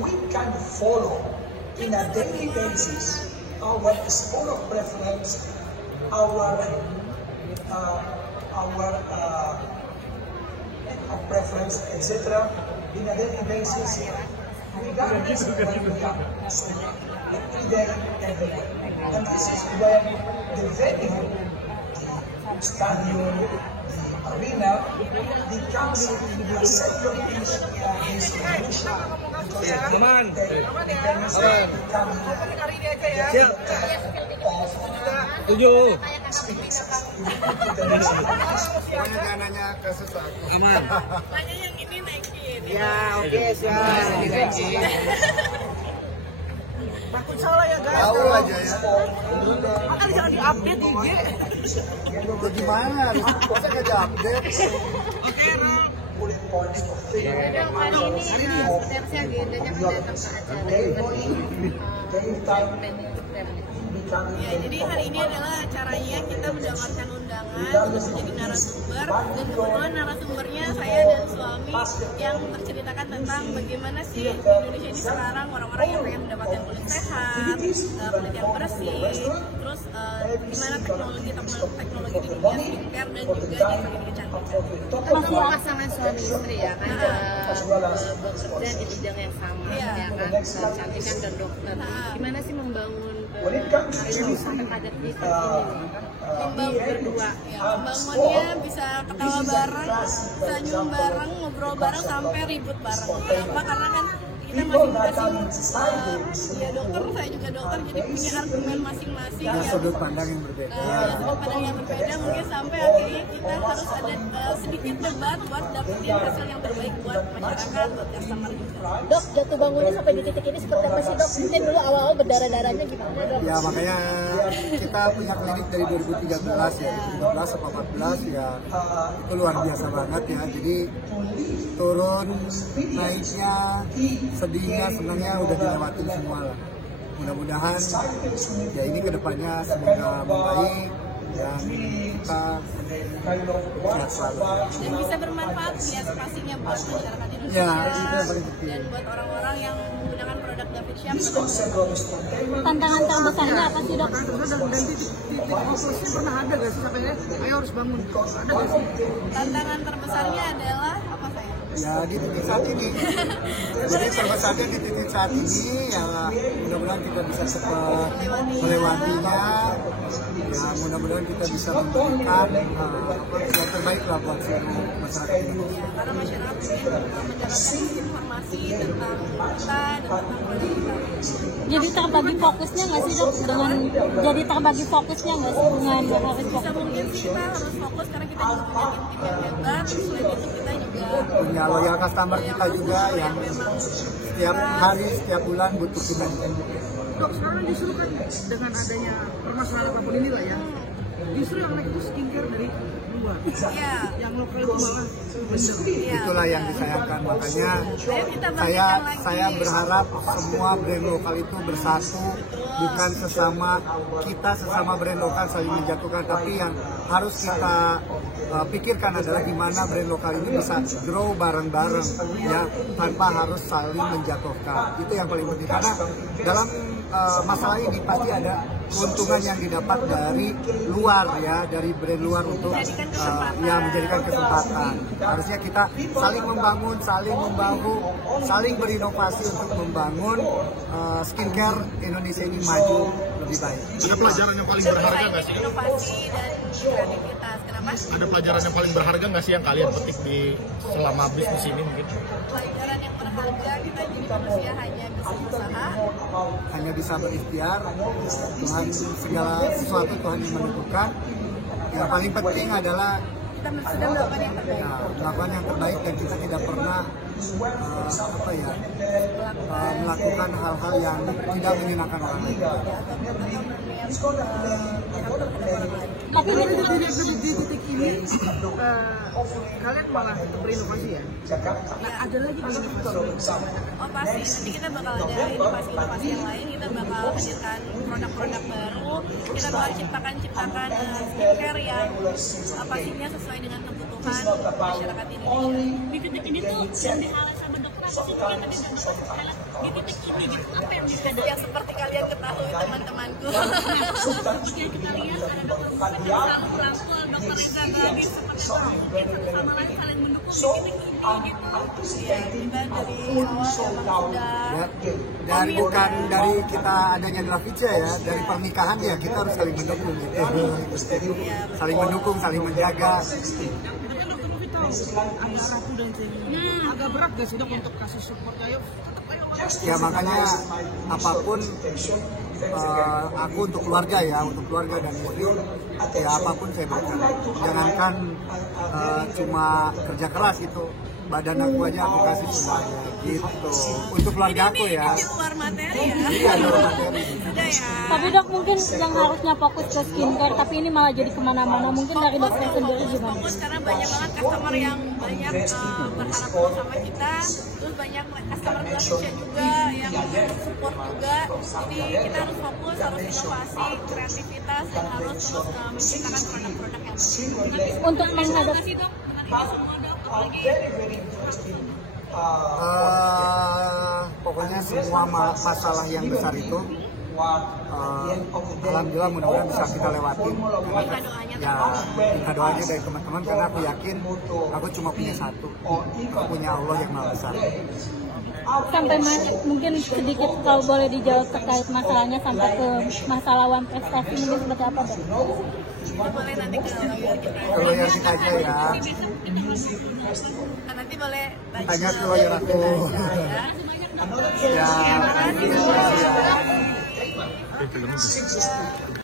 we can follow in a daily basis our sport of preference, our preference, etc. in a daily basis, regardless of where we are. So every day, everywhere. And this is where the venue, the stadium, the arena becomes the centerpiece of this revolution. Because at the end of the day, the venues become Tujuh. Nanya ke sesuatu. Aman. Nanya yang ini naikin. Ya, oke, siap. Dinaikin. Takut salah ya guys. Tahu aja ya. Makanya jangan di-update di IG. Ya gimana? Masa nggak di-update? Dok, hari ini sebenarnya agendanya kan datang ke acara Ya, jadi hari ini adalah acaranya kita mendapatkan undangan untuk menjadi narasumber, dan kebetulan narasumbernya saya dan suami yang menceritakan tentang bagaimana sih di Indonesia ini sekarang orang-orang yang pengen mendapatkan kulit sehat, kulit yang bersih, terus gimana teknologi di dunia skincare dan juga di dunia kecantikan. Masih pasangan suami istri ya kan, bekerja di bidang yang sama ya kan, kecantikan dan dokter. Gimana sih membangun sampai pada titik ini? Membangun berdua, ya. Membangunnya bisa ketawa bareng, senyum bareng, ngobrol bareng sampai ribut bareng. Kenapa? Karena kan kita masing-masing ya dokter, saya juga dokter, jadi punya argumen masing-masing ya, Sudut pandang yang berbeda. Sudut pandang yang berbeda, mungkin sampai akhirnya kita harus ada sedikit debat buat dapetin hasil yang terbaik buat masyarakat, buat customer juga. Dok, jatuh bangunnya sampai di titik ini seperti apa sih dok? Mungkin dulu awal-awal berdarah-darahnya gimana dok? Ya makanya kita punya klinik dari 2013 ya, 2013 atau 2014 ya, itu luar biasa banget ya. Jadi turun naiknya, sedihnya, senangnya udah dilewatin semua lah. Mudah-mudahan ya ini kedepannya semoga membaik dan kita sehat selalu. Dan bisa bermanfaat biar pastinya buat masyarakat Indonesia Ya, itu yang paling penting. dan buat orang-orang yang menggunakan produk David Shop. Tantangan terbesarnya apa sih dok? Dan titik fokusnya pernah ada gak sih sampai ayo harus bangun? Ada gak sih? Tantangan terbesarnya adalah apa saya? Ya di titik saat ini. Jadi terbesarnya di titik saat ini ya mudah-mudahan kita bisa cepat melewatinya. Ya mudah-mudahan kita bisa memberikan yang terbaik lah buat seluruh masyarakat Indonesia. Karena masyarakat ingin mendapatkan informasi tentang kita dan tentang produk kita. Jadi terbagi fokusnya nggak sih dok? Jadi terbagi fokusnya nggak sih dengan fokus? Bisa mungkin sih kita harus fokus karena kita juga punya tim yang hebat. Selain itu kita juga Punya loyal customer kita juga yang setiap hari, setiap bulan butuh kita. Dok, sekarang justru kan dengan adanya permasalahan apapun inilah ya, justru yang naik itu skincare dari luar. ya, Yang lokal itu malah Itulah yang disayangkan, makanya saya berharap semua brand lokal itu bersatu, bukan sesama brand lokal saling menjatuhkan, tapi yang harus kita pikirkan adalah gimana brand lokal ini bisa grow bareng-bareng ya, tanpa harus saling menjatuhkan. Itu yang paling penting, karena dalam masalah ini pasti ada keuntungan yang didapat dari luar ya, dari brand luar untuk menjadikan kesempatan. Harusnya kita saling membangun, saling membahu, saling berinovasi untuk membangun skincare Indonesia ini maju lebih baik. Ada pelajaran yang paling berharga nggak sih? inovasi dan kreativitas. Kenapa? Ada pelajaran yang paling berharga nggak sih yang kalian petik di selama bisnis ini mungkin? Pelajaran yang berharga, kita jadi manusia hanya bisa berusaha. Hanya bisa berikhtiar, Tuhan segala sesuatu Tuhan yang menentukan. Yang paling penting adalah Kita sudah melakukan yang terbaik. melakukan yang terbaik, dan kita tidak pernah melakukan hal-hal yang tidak menyenangkan orang lain. Tapi di titik ini kalian malah berinovasi ya? Ada lagi inovasi? Oh pasti, nanti kita bakal ada inovasi-inovasi yang lain, kita bakal hadirkan produk-produk baru, kita bakal ciptakan skincare yang pastinya sesuai dengan kebutuhan masyarakat Indonesia. Di titik ini tuh yang dihalang sama dokter apa sih mungkin ada yang dokter titik ini gitu, apa yang bisa yang seperti kalian ketahui teman-temanku. seperti yang kita lihat ada dokter saling merangkul, dokter Reza Gadis seperti itu, satu sama lain saling mendukung di titik ini gitu. Ya, kita dari awal memang sudah dari kita adanya Grafice ya, dari pernikahan ya kita harus saling mendukung gitu. Saling mendukung, saling menjaga. Tapi kan dokter Novi tahu ada Ratu dan Jenny. Agak berat gak sih dok untuk kasih support ayo tetap ayo. Ya makanya apapun aku untuk keluarga ya, untuk keluarga dan istri ya apapun saya berikan. Jangankan cuma kerja keras itu, badan aku aja aku kasih semuanya gitu. Untuk keluarga aku ya. Ini luar materi ya. Iya luar materi. Sudah ya. Tapi dok mungkin yang harusnya fokus ke skincare, tapi ini malah jadi kemana-mana. Mungkin dari dokter sendiri gimana? Fokus karena banyak banget customer yang banyak berharap sama kita, terus banyak customer Grafice juga yang support juga. Jadi kita harus fokus, harus inovasi, kreativitas, dan harus terus menciptakan produk-produk yang bagus. Untuk menghadapi Dok, dengan ini semua dok, apalagi Pokoknya semua masalah yang besar itu alhamdulillah mudah-mudahan bisa kita lewatin. Ya minta doanya dari teman-teman karena aku yakin aku cuma punya satu, aku punya Allah yang maha besar. sampai mungkin sedikit kalau boleh dijawab terkait masalahnya sampai ke masalah one prestasi mungkin seperti apa dok? Boleh nanti ke lawyer kita. Ke lawyer kita aja ya. Nanti boleh Tanya ke lawyer aku. Ya, terima kasih ya.